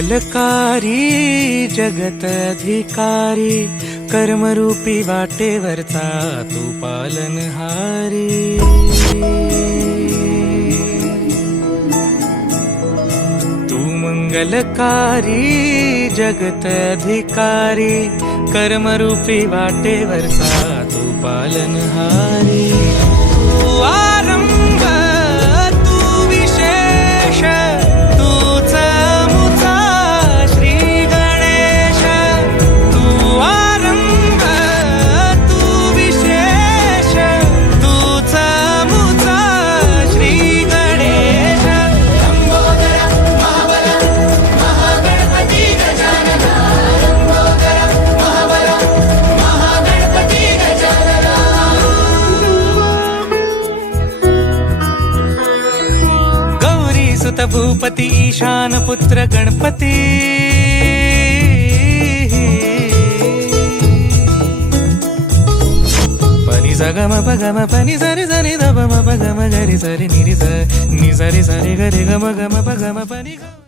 मंगलकारी जगत अधिकारी, कर्मरूपी वाटेवरचा तू पालनहारी। तू मंगलकारी जगत अधिकारी, कर्मरूपी वाटेवरचा तू पालनहारी। तू आरंभ तू विशेष, तूच मुचा श्री गणेश। तू आरंभ तू विशेष, तूच मुचा श्री गणेश। लंबोदर महाबल महागणपती गजानना, लंबोदर महाबल महागणपती गजानना। गौरी सुत भूपती ईशान पुत्र गणपती, पनी सा ग म प ग म प नि सा रे सा रे ध प म प ग म ग रे सा रे नि रे सा नि सा रे गरे ग म प ग म प नि ग।